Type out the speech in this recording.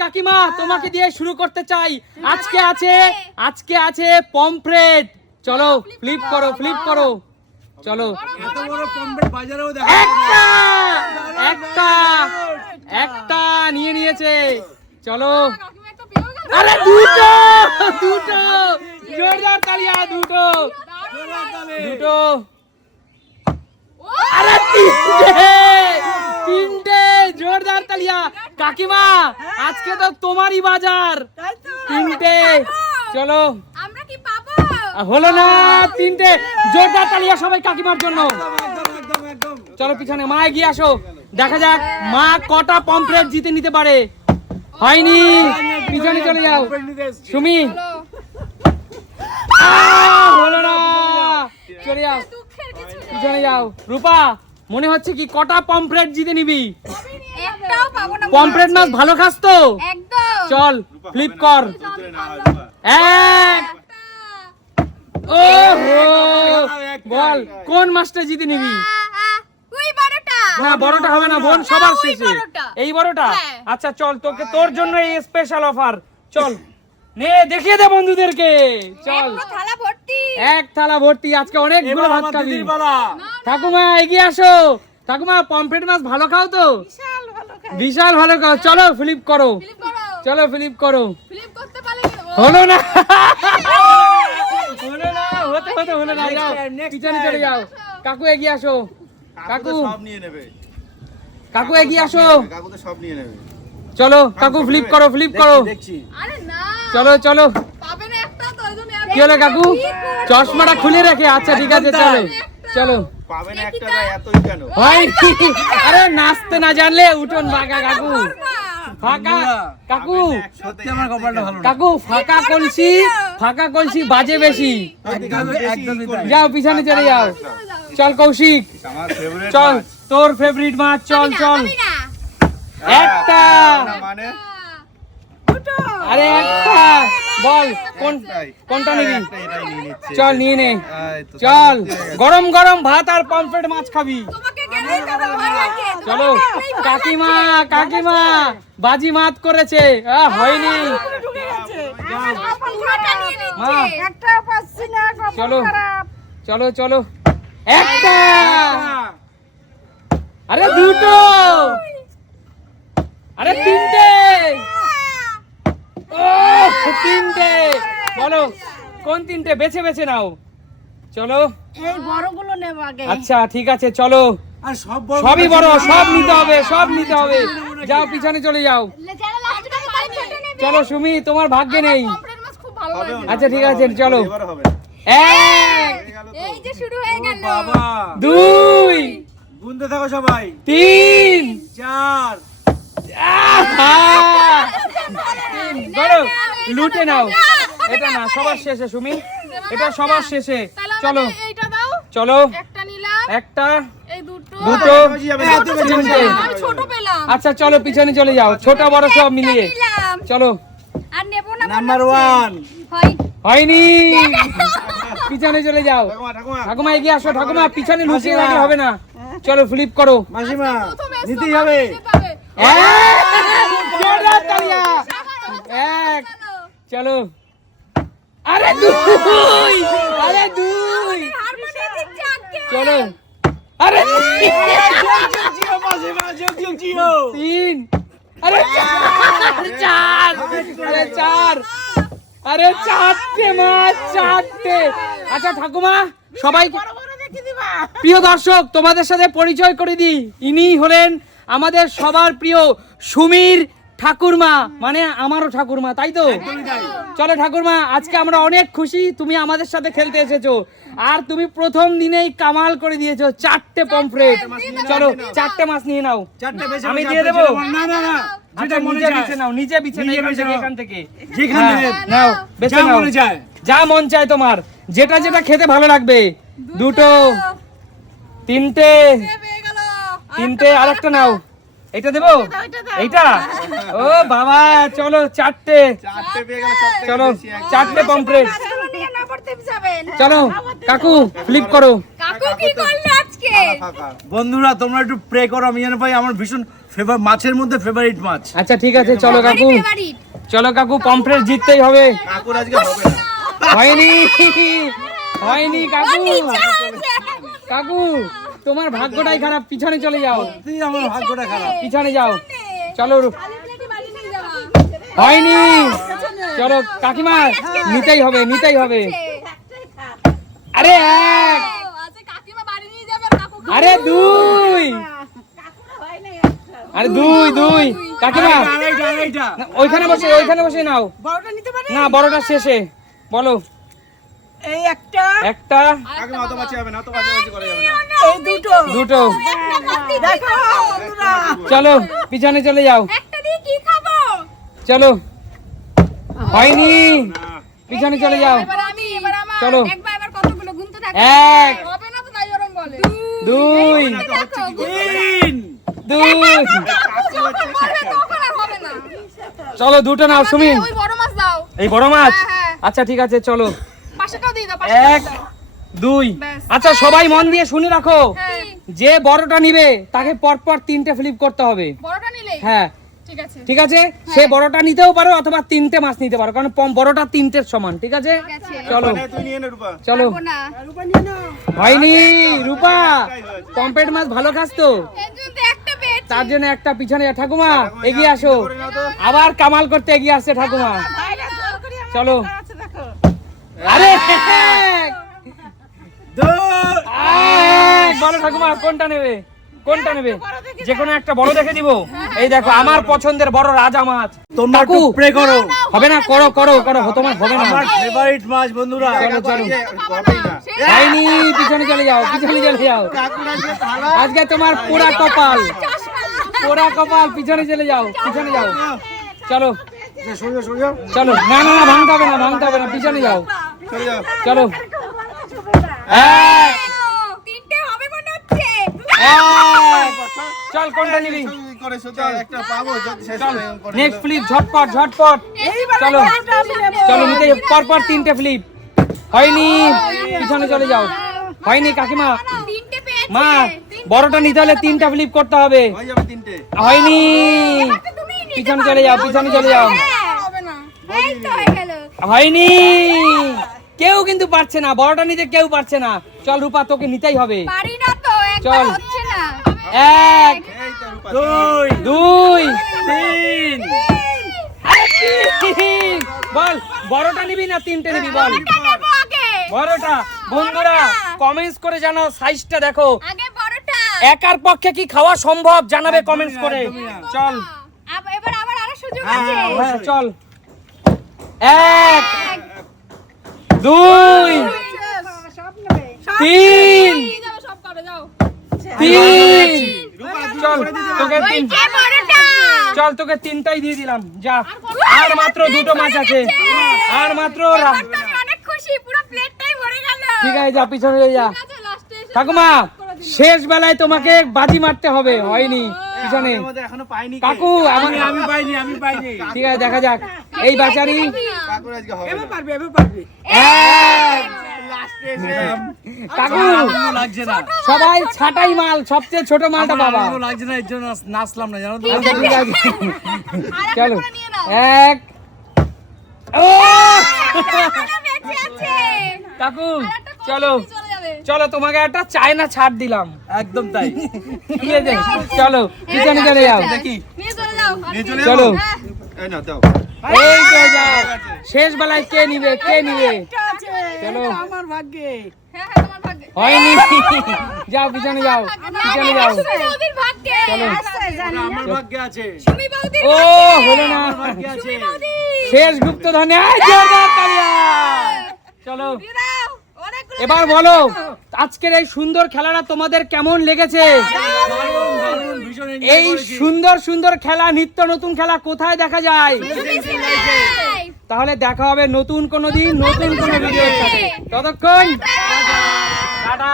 কাকিমা তোমাকে দিয়ে শুরু করতে চাই। আজকে আছে পমফ্রেট। চলো ফ্লিপ করো চলো। এত বড় পমফ্রেট বাজারেও দেখা একটা নিয়ে নিয়েছে। চলো আরে দুটো জোরদার তালিয়া দুটো আরে তিনটে জোরদার তালিয়া। কাকিমা আজকে তো তোমারই বাজার, তিনটে। চলো হলো না, তিনটে জোরদার তালিয়া সবাই কাকিমার জন্য। চলো পিছনে মা এগিয়ে আসো, দেখা যাক মা কটা পমফ্রেট জিতে নিতে পারে। হয়নি, পিছনে চলে যাও সুমি। হলো না, চলে যাও পিছনে যাও। রূপা মনে হচ্ছে কি কটা পমফ্রেট জিতে নিবি? পমফ্রেট মাছ ভালো খাস তো? চল ফ্লিপ কর। বল কোন মাছটা জিতে নিবি? না বড়টা হবে না বোন, সবার শেষে এই বড়টা। আচ্ছা চল, তোকে তোর জন্য এই স্পেশাল অফার। চল নে দেখিয়ে দে বন্ধুদেরকে। চল এক থালা ভর্তি, আজকে অনেকগুলো ভাত খাবি। ঠাকুমা এগিয়ে আসো। ঠাকুমা পমফ্রেট মাছ ভালো খাও তো? বিশাল ভালো খাও। চলো ফ্লিপ করো, চলো ফ্লিপ করো। হলো না, হলো না, যাও পিছনে চলে যাও। কাকু এগিয়ে আসো, কাকু এগিয়ে আসো। চলো কাকু ফ্লিপ করো। চলো কি হলো কাকু? চশমাটা খুলে রেখে। আচ্ছা ঠিক আছে চলো। আরে নাচতে না জানলে উঠোন ফাঁকা কাকু, কাকু ফাঁকা কলসি বাজে বেশি। যাও পিছনে চলে যাও। চল কৌশিক, চল তোর ফেভারিট মাছ। চল একটা, আরে একটা বল কোনটা নিবি? চল নিয়ে নে। চল গরম গরম ভাত আর পমফ্রেট মাছ খাবি। চলো কাকিমা বাজি মাত করেছে, হয়নি। চলো একটা, আরে দুটো, আরে তিনটে। বলো কোন তিনটে? বেছে নাও। চলো এই বড়গুলো নেব আগে। আচ্ছা ঠিক আছে চলো। সবই বড়, সব নিতে হবে। যাও পিছনে চলে যাও। চলো সুমি, তোমার ভাগ্যে নেই। আচ্ছা ঠিক আছে চলো। এই যে শুরু হয়ে গেল। দুই, গুনতে থাকো সবাই। তিন, চার। বলো লুটে নাও। এটা না, সবার শেষে সুমি, এটা সবার শেষে। চলো একটা, দুটো, তিনটে। আচ্ছা চলো পিছনে চলে যাও, ছোট বড় সব মিলিয়ে। চলো নাম্বার 1 হয়নি, পিছনে চলে যাও। ঠাকুমা এগিয়ে আসো। ঠাকুমা পিছনে লুকিয়ে রাখলে হবে না। চলো ফ্লিপ করো। মাসিমা নিতেই হবে। এক, চলো। আরে দুই, চলো। আরে তিন, আরে চার, আরে চারটে মাছ, চারটে। আচ্ছা ঠাকুমা সবাই, প্রিয় দর্শক তোমাদের সাথে পরিচয় করে দিই। ইনি হলেন আমাদের সবার প্রিয় সুমির ঠাকুরমা, মানে আমারও ঠাকুরমা, তাই তো? চলো ঠাকুরমা, আজকে আমরা অনেক খুশি তুমি আমাদের সাথে খেলতে এসেছো। আর তুমি প্রথম দিনেই কামাল করে দিয়েছো, 4টে পমফ্রেট। চলো 4টে মাছ নিয়ে নাও। আমি দিয়ে দেবো? আচ্ছা নিচে বিছে নাও এখান থেকে। নাও বেছে নাও, যা মন চায় তোমার, যেটা খেতে ভালো লাগবে। দুটো, তিনটে, আরেকটা নাও। এটা দেবো? এইটা? ও বাবা, চলো 4টে। চলো 4টে পমফ্রেট। চলো কাকু ফ্লিপ করো। আজকে বন্ধুরা তোমরা একটু প্রে করো আমি যেন পাই আমার ভীষণ মাছের মধ্যে ফেভারিট মাছ। আচ্ছা ঠিক আছে চলো কাকু, ফেভারিট চলো কাকু, পমফ্রেট জিততেই হবে। কাকুর আজকে হবে না। হয়নি, হয়নি কাকু, কাকু তোমার ভাগ্যটাই খারাপ, পিছনে চলে যাও, তুই আমার ভাগ্যটা খারাপ। পিছনে যাও, চলো। হয়নি, চলো কাকিমা, নিতেই হবে, নিতেই হবে। আরে এক, আরে দুই, আরে দুই দুই, কাকিমা আড়াইটা। ওইখানে বসে, ওইখানে বসে নাও। না বড়টা শেষে বলো। এই একটা, একটা, কাকিমা অত বাঁচি হবে না, অত বাঁচাবাঁচি করা যাবে না। এই দুটো, দুটো, দেখো বন্ধুরা, চলো পিছনে চলে যাও, একটা দিয়ে কি খাবো? চলো। হয়নি, না। পিছনে চলে যাও। এবার আমার চলো। এবার কতগুলো গুনতে থাকো। এক, হবে না তো তাই ওরম বলে। দুই, তিন। দুই, করবে তখন আর হবে না। চলো দুটো নাও সুমি। ওই বড় মাছ দাও। এই বড় মাছ, হ্যাঁ। আচ্ছা ঠিক আছে চলো। পাশেটাও দিয়ে দাও, এক, দুই। ব্যাস। আচ্ছা সবাই মন দিয়ে শুনে রাখো, হ্যাঁ। যে বড়টা নিবে তাকে পরপর তিনটে ফ্লিপ করতে হবে। বড়টা নিলে হ্যাঁ ঠিক আছে। ঠিক আছে, সে বড়টা নিতেও পারো অথবা তিনটে মাছ নিতে পারো, কারণ বড়টা তিনটের সমান। ঠিক আছে ঠিক আছে। চলো, মানে তুই নিয়ে নে রূপা। চলো। পারবো না। হয়নি রূপা, পম্পেট মাছ ভালো খাস তো, এর জন্য তো একটা পেয়েছি। তার জন্য একটা পিছনে। ঠাকুমা এগিয়ে আসো, আবার কামাল করতে এগিয়ে আসছে ঠাকুমা। চলো। আরে বলো ঠাকুমা কোনটা নেবে, কোনটা নেবে? যে কোনো একটা বড় দেখে দিব। এই দেখো আমার পছন্দের বড় রাজা মাছ। তোমরা একটু কাকু প্রে করো। হবে না, করো করো করো, তোমার হবে না। আমার ফেভারিট মাছ বন্ধুরা। চলো, চলো। হবেই না। হয়নি, পিছনে চলে যাও, পিছনে চলে যাও। কাকুর আজকে ভালো। আজকে তোমার পুরা কপাল, পুরা কপাল। পিছনে চলে যাও, পিছনে যাও। চলো সোজা সোজা চলো। না না না, ভাঙতে হবে না, ভাঙতে হবে না, পিছনে যাও। চলে যাও। চলো। এক, তিনটে হবে মনে হচ্ছে। এক। চল কোনটা নিবি? করে সোজা একটা পাবো যদি শেষ চল করে নেক্সট ফ্লিপ, ঝটপট ঝটপট। চলো চলো, নিতে পরপর তিনটে ফ্লিপ। হয়নি, পিছনে চলে যাও। হয়নি কাকিমা, তিনটে পেয়েছি। মা বড়টা নিতে হলে তিনটা ফ্লিপ করতে হবে। হয়ে যাবে তিনটে। হয়নি, তুমি নিতে পিছনে চলে যাও, পিছনে চলে যাও। হবে না। এই তো হয়ে গেল। হয়নি, কেউ কিন্তু পারছে না, বড়টা নিতে কেউ পারছে না। চল রূপা, তোকে নিতেই হবে। পারি না তো, একটা চল। হচ্ছে না। এক, এই তো রূপা। দুই, দুই, তিন। তিন। বল বড়টা নিবি না তিনটে নিবি বল? বড়টা নেবো আগে। বড়টা। বন্ধুরা কমেন্টস করে জানাও, সাইজটা দেখো। আগে বড়টা। একার পক্ষে কি খাওয়া সম্ভব জানাবে কমেন্টস করে। চল এবার আবার আরো সুযোগ হ্যাঁ, আছে। হ্যাঁ, হ্যাঁ চল। এক, দুই, তিন, এই যাও, সব করো, যাও। তিন। চল তোকে ওই তিন, যে বড়টা। চল তোকে তিনটাই দিয়ে দিলাম। যা, আর মাত্র দুটো মাছ আছে, আর মাত্র এবার তো আমি অনেক খুশি, পুরো প্লেটটাই ভরে গেল। ঠিক আছে, যা পিছনে যা। ঠিক আছে, লাস্টে এসে ঠাকুমা শেষ বেলায় তোমাকে বাজি মারতে হবে। হয়নি, পিছনে। আমাদের মধ্যে এখনো পাইনি কে? কাকু আমি পাইনি, আমি পাইনি। ঠিক আছে, দেখা যাক। এই বাচারি কাকুর আজকে হবে না। পারবে, এবার পারবে। এক। লাস্টে এসে কাকু আনন্দ লাগছে না। সবাই ছাটাই মাল, সবচেয়ে ছোট মালটা বাবা। আনন্দ লাগছে না, এর জন্য নাচলাম না জানো তো। আচ্ছা, ঠিক আছে। চলো করে নিয়ে নাও। এক। ও এখনো বেঁচে আছে। কাকু একটা কম চলো, চলে যাবে। চলো তোমাকে একটা চায়না ছাড় দিলাম। একদম তাই। ঠিক আছে চলো, পিছনে চলে যাও। দেখি নিয়ে চলে যাও। নিয়ে চলে চলো। যাবো? হ্যাঁ। এই নাও দাও। এই তো যাও। শেষ বেলায় কে নিবে, কে নিবে? একটা আছে, চলো। এটা আমার ভাগ্যে। হ্যাঁ, হ্যাঁ, তোমার ভাগ্যে। হয়নি, যাও পিছনে যাও, পিছনে যাও। সুমি বৌদির ভাগ্যে। চলো। ওটা আমার ভাগ্যে আছে। সুমি বৌদির ও হলো না, ভাগ্যে আছে। বৌদি। শেষ গুপ্তধন। এই জোরদার তালিয়া। চলো দিয়ে দাও। অনেকগুলো এবার বলো আজকের এই সুন্দর খেলাটা তোমাদের কেমন লেগেছে? দারুণ, দারুণ, ভীষণ enjoy এই করেছি। সুন্দর সুন্দর খেলা, নিত্য নতুন খেলা কোথায় দেখা যায়? সুমি সিলাই। তাহলে দেখা হবে নতুন কোনো দিন, নতুন কোনো ভিডিওর সাথে। ততক্ষণ টাটা।